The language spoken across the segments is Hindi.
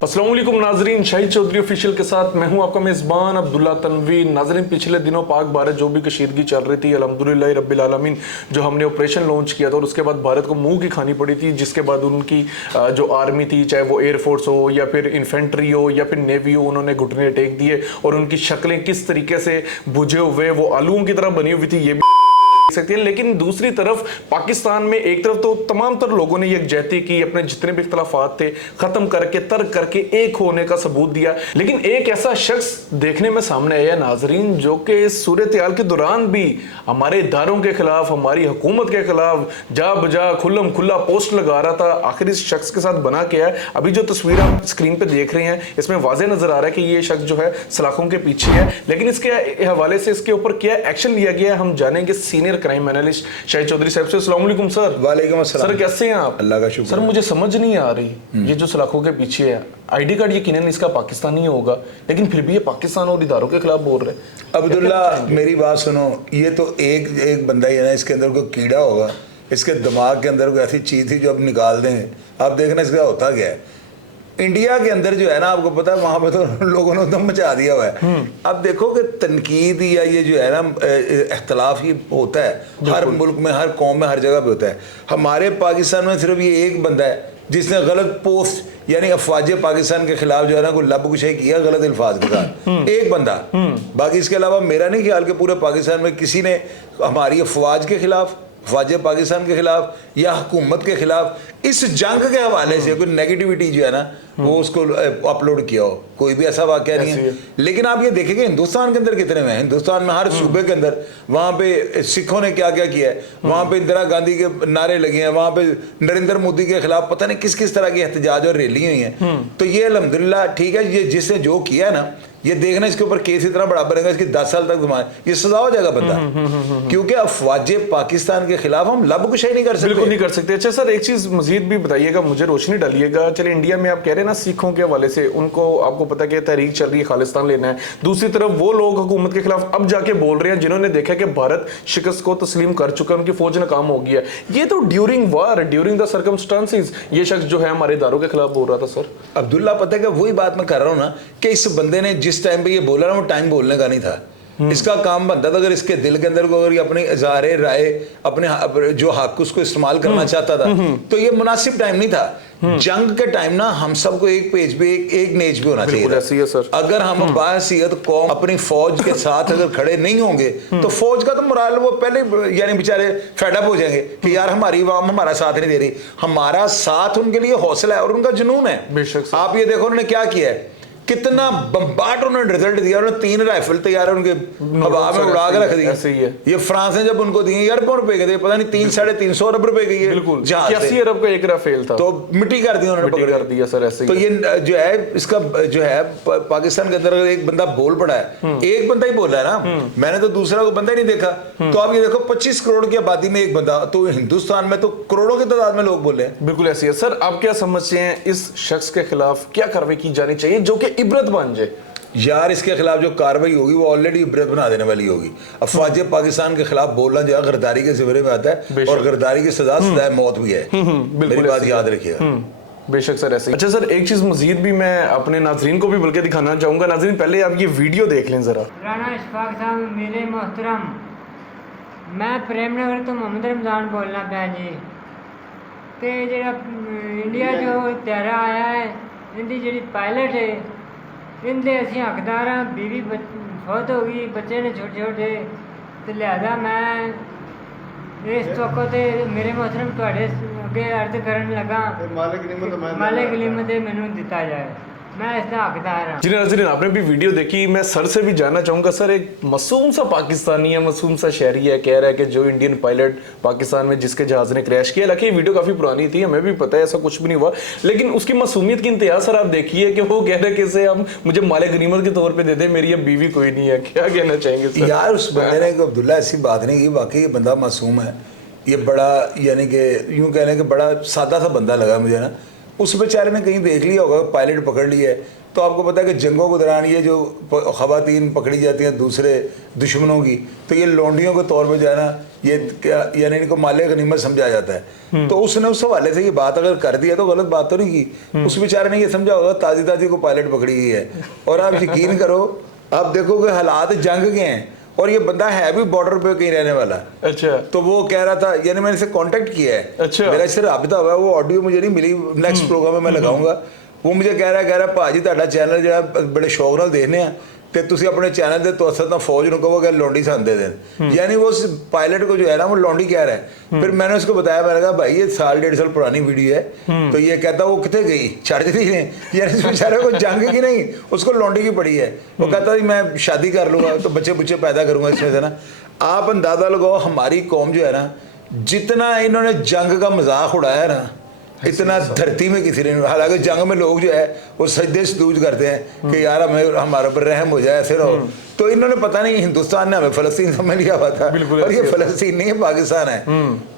अस्सलाम वालेकुम नाजरीन, शाहिद चौधरी ऑफिशियल के साथ मैं हूं आपका मेज़बान अब्दुल्ला तनवी। नाजरीन, पिछले दिनों पाक भारत जो भी कशीदगी चल रही थी, अल्हम्दुलिल्लाह रब्बिल आलमीन, जो हमने ऑपरेशन लॉन्च किया था और उसके बाद भारत को मुंह की खानी पड़ी थी, जिसके बाद उनकी जो आर्मी थी, चाहे वो एयरफोर्स हो या फिर इन्फेंट्री हो या फिर नेवी हो, उन्होंने घुटने टेक दिए और उनकी शक्लें किस तरीके से बुझे हुए वो आलूओं की तरह बनी हुई थी, ये भी सकती है। लेकिन दूसरी तरफ पाकिस्तान में एक तरफ तो तमाम तर लोगों ने यकजहती की, अपने जितने भी इख्तलाफात थे खत्म करके तर्क करके एक होने का सबूत दिया। लेकिन एक ऐसा शख्स देखने में सामने आया नाजरीन, जो कि इस सूरत हाल के दौरान भी हमारे इदारों के खिलाफ, हमारी हुकूमत के खिलाफ जा बजा खुल्लम खुल्ला पोस्ट लगा रहा था। आखिर इस शख्स के साथ बना क्या है? अभी जो तस्वीर आप स्क्रीन पे देख रहे हैं, इसमें वाज़े नजर आ रहा है कि ये शख्स जो है सलाखों के पीछे है। लेकिन इसके हवाले से इसके ऊपर क्या एक्शन लिया गया है हम जानेंगे senior crime analyst Shahid Chaudhary साहब से। अस्सलाम वालेकुम सर। वालेकुम अस्सलाम सर, कैसे हैं आप? अल्लाह का शुक्र। सर, मुझे समझ नहीं आ रही, ये जो सलाखों के पीछे है, आईडी कार्ड यकीनन इसका पाकिस्तानी होगा, लेकिन फिर भी ये पाकिस्तान और इदारों के खिलाफ बोल रहे हैं। अब्दुल्ला, मेरी बात सुनो, ये तो एक बंदा ही है ना, इसके अंदर कोई कीड़ा होगा, इसके दिमाग के अंदर कोई ऐसी चीज़ थी जो अब निकाल देंगे। आप देखना इसका होता क्या है। इंडिया के अंदर जो है ना, आपको पता है वहाँ पे तो लोगों ने दम मचा दिया हुआ है। अब देखो कि तनकीद या ये जो है ना इख्तलाफ ये होता है हर मुल्क में, हर कौम में, हर जगह पे होता है। हमारे पाकिस्तान में सिर्फ ये एक बंदा है जिसने गलत पोस्ट यानी अफवाज पाकिस्तान के खिलाफ जो है ना कोई लबकुशाई किया गलत अल्फाज के साथ, एक बंदा। बाकी इसके अलावा मेरा नहीं ख्याल कि पूरे पाकिस्तान में किसी ने हमारी अफवाज के खिलाफ, अफवाज पाकिस्तान के खिलाफ या हुकूमत के खिलाफ इस जंग के हवाले से कोई नेगेटिविटी जो है ना वो उसको अपलोड किया हो। कोई भी ऐसा वाकया नहीं है। लेकिन आप ये देखेंगे हिंदुस्तान के अंदर कितने में, हिंदुस्तान में हर सूबे के अंदर वहाँ पे सिखों ने क्या क्या किया है, वहाँ पे इंदिरा गांधी के नारे लगे हैं, वहाँ पे नरेंद्र मोदी के खिलाफ पता नहीं किस किस तरह की एहतजाज और रैली हुई हैं। तो ये अल्हम्दुलिल्लाह ठीक है, ये जिसने जो किया ना, ये देखना इसके ऊपर केस इतना बड़ा बनेगा, इसकी 10 साल तक ये सजा हो जाएगा बंदा, क्योंकि अफवाज पाकिस्तान के खिलाफ हम लबकुशाई नहीं कर सकते। बिल्कुल नहीं कर सकते। अच्छा सर, एक चीज मजीद भी बताइएगा, मुझे रोशनी डालिएगा। चलिए, इंडिया में आप कह रहे हैं ना सिखों के हवाले से उनको, आपको पता है कि तहरीक चल रही है, खालिस्तान लेना है। दूसरी तरफ वो लोग हुकूमत के खिलाफ अब जाके बोल रहे हैं जिन्होंने देखा कि भारत शिकस्त को तस्लीम कर चुका है, उनकी फौज नाकाम हो गई है। ये तो during war, during the circumstances ये शख्स जो है हमारे इदारों के खिलाफ बोल रहा था। सर अब्दुल्ला, पता है कि वही बात मैं कर रहा हूँ ना कि इस बंदे ने जिस टाइम पे ये बोला ना, वो टाइम बोलने का नहीं था। इसका काम बनता था, अगर इसके दिल के अंदर को अगर ये अपने इज़हारे राय, अपने जो हक उसको इस्तेमाल करना चाहता था, तो ये मुनासिब टाइम नहीं था। जंग के टाइम ना हम सबको एक पेज पे, एक नेज पे होना चाहिए सर। अगर हम बाहसीयत कौम अपनी फौज के साथ अगर खड़े नहीं होंगे तो फौज का तो मोराल वो पहले यानी बेचारे फेडअप हो जाएंगे कि यार हमारी अवाम हमारा साथ नहीं दे रही। हमारा साथ उनके लिए हौसला है और उनका जुनून है। आप ये देखो उन्होंने क्या किया है, कितना बम्बाट उन्होंने रिजल्ट दिया। उन्होंने 3 राइफल तैयार उनके हवा में उड़ा के रख दी। ऐसे ही है। ये फ्रांस ने जब उनको दिए अरबों रुपए के थे, पता नहीं 300-350 अरब रुपए की है। बिल्कुल 80 अरब का एक राफेल था, तो मिट्टी कर दी उन्होंने, कर दिया सर। ऐसे तो ये जो है इसका जो है पाकिस्तान के अंदर अगर एक बंदा बोल पड़ा है, एक बंदा ही बोला है ना, मैंने तो दूसरा को बंदा ही नहीं देखा। तो आप ये देखो 25 करोड़ की आबादी में एक बंदा, तो हिंदुस्तान में तो करोड़ों की तादाद में लोग बोले। बिल्कुल ऐसी है। सर, आप क्या समझते हैं इस शख्स के खिलाफ क्या कार्रवाई की जानी चाहिए जो कि इबरत बन जाए? यार, इसके खिलाफ जो कार्रवाई होगी वो ऑलरेडी इबरत बना देने वाली होगी। अफवाज पाकिस्तान के खिलाफ बोलना जो है गरदारी के ज़िम्मे में आता है, और गरदारी की सजा मौत भी है। मेरी बात याद रखिएगा। बेशक सर, ऐसे। अच्छा सर, एक चीज मजीद भी मैं अपने नाजरीन को भी बल्कि दिखाना चाहूंगा। नाजरीन, पहले आप ये वीडियो देख लें जरा। राना इशफाक साहब मेरे मोहतरम, मैं प्रेम नगर तो मोहम्मद रमजान बोलना पाया जी। तो जो इंडिया जो त्यारा आया है, इनकी जी पायलट है, इनके असी हकदार हाँ। बीवी फौत हो गई, बच्चे ने छोटे छोटे, तो लिहाजा मैं इस चौकों से मेरे मोहतरम थोड़े अगे अर्ज करन लगा, मालिक निमत मैनू दिता जाए, मैं इसका हकदार हाँ। जी नाज़रीन, आपने भी वीडियो देखी। मैं सर से भी जानना चाहूंगा, सर एक मासूम सा पाकिस्तानी है, मासूम सा शहरी है, कह रहा है कि जो इंडियन पायलट पाकिस्तान में जिसके जहाज ने क्रैश किया, हालांकि ये वीडियो काफी पुरानी थी, हमें भी पता है ऐसा कुछ भी नहीं हुआ, लेकिन उसकी मासूमियत की इंतहा सर आप देखिए कि वो कह रहे हैं कि हम मुझे माले गनीमत के तौर पर दे दे, मेरी अब बीवी कोई नहीं है। क्या कहना चाहेंगे सर? यार, उस बंदे ने अब्दुल्ला ऐसी बात नहीं की, वाकई ये बंदा मासूम है। ये बड़ा यानी कि यूँ कहने के बड़ा सादा सा बंदा लगा मुझे ना। उस बेचारे ने कहीं देख लिया होगा, पायलट पकड़ लिया है। तो आपको पता है कि जंगों के दौरान ये जो ख़वातीन पकड़ी जाती हैं दूसरे दुश्मनों की, तो ये लौंडियों के तौर पे जो है ना, ये क्या यानी इनको माले गनीमत समझा जाता है। तो उसने उस हवाले से ये बात अगर कर दी है तो गलत बात तो नहीं की। उस बेचारे ने ये समझा होगा ताज़ी ताज़ी को पायलट पकड़ी गई है। और आप यकीन करो, आप देखोगे हालात जंग के हैं और ये बंदा है भी बॉर्डर पे कहीं रहने वाला। अच्छा। तो वो कह रहा था, यानी मैंने इसे कांटेक्ट किया है, अच्छा। मेरा इससे राबिता हुआ है, वो ऑडियो मुझे नहीं मिली, नेक्स्ट प्रोग्राम में मैं लगाऊंगा। वो मुझे कह रहा भाजी ਤੁਹਾਡਾ चैनल जो है बड़े शौक नाल देखने हैं ਤੇ ਤੁਸੀਂ अपने चैनल ਦੇ तो असर फौज ਨੂੰ कहो कि लौंडी सान दे दें। यानी वो उस पायलट को जो है ना वो लौंडी कह रहा है। फिर मैंने उसको बताया, मैंने कहा भाई ये 1.5 साल पुरानी वीडियो है। तो ये कहता वो कितने गई छड़ दी ने, यानी इस बेचारे को जंग की नहीं, उसको लौंडी की पड़ी है। वो कहता जी मैं शादी कर लूँगा तो बच्चे बुच्चे पैदा करूँगा इसमें से ना। आप अंदाज़ा लगाओ हमारी कौम जो है ना, जितना इन्होंने जंग का मजाक उड़ाया ना, इतना धरती में किसी ने। हालांकि जंग में लोग जो है वो सजदे सजूद करते हैं कि यार हमें हमारे ऊपर रहम हो जाए, ऐसे रहो। तो इन्होंने पता नहीं हिंदुस्तान ने हमें फ़लस्तीन समझ लिया हुआ था, और ये फ़लस्तीन नहीं है, पाकिस्तान है।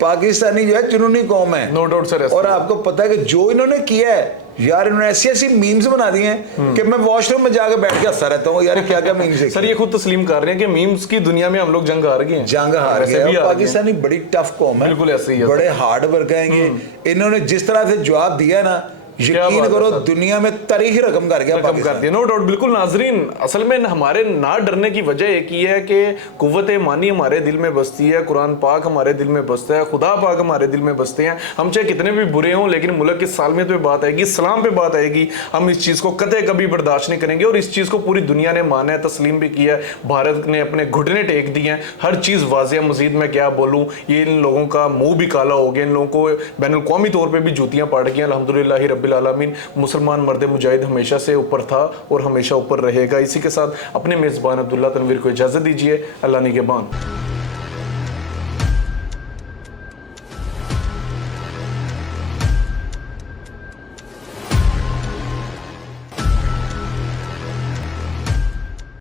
पाकिस्तानी जो है जुनूनी कौम है, नो डाउट सर। और आपको पता है कि जो इन्होंने किया है यार, इन्होंने ऐसी ऐसी मीम्स बना दी हैं कि मैं वॉशरूम में जाकर बैठ के हंसता रहता हूँ यार, क्या क्या मीम्स है। सर ये खुद तस्लीम कर रहे हैं कि मीम्स की दुनिया में हम लोग जंग हार गए हैं, जंग हार गए। पाकिस्तानी बड़ी टफ कौम है, बिल्कुल ऐसे ही है, बड़े हार्ड वर्क हैं। इन्होंने जिस तरह से जवाब दिया ना, यकीन करो दुनिया में तारीख रकम कर गया, रकम कर दिया, नो डाउट। बिल्कुल नाजरीन, असल में हमारे ना डरने की वजह एक ही है कि कुव्वत ईमानी हमारे दिल में बसती है, कुरान पाक हमारे दिल में बसता है, खुदा पाक हमारे दिल में बसते हैं। हम चाहे कितने भी बुरे हों, लेकिन मुल्क की सालमियत पे बात आएगी, इस्लाम पे बात आएगी, हम इस चीज़ को कतई कभी बर्दाश्त नहीं करेंगे। और इस चीज़ को पूरी दुनिया ने माना है, तस्लीम भी किया है, भारत ने अपने घुटने टेक दिए हैं, हर चीज़ वाज़ेह। मजीद मैं क्या बोलूँ, ये इन लोगों का मुँह भी काला हो गया, इन लोगों को बैनुल क़ौमी तौर पर भी जूतियाँ पड़ गई। अल्हम्दुलिल्लाह रब्बिल आलमीन, मुसलमान मर्द मुजाहिद हमेशा से ऊपर था और हमेशा ऊपर रहेगा। इसी के साथ अपने मेज़बान अब्दुल्ला तनवीर को इजाज़त दीजिए। अल्लाह निगहबान।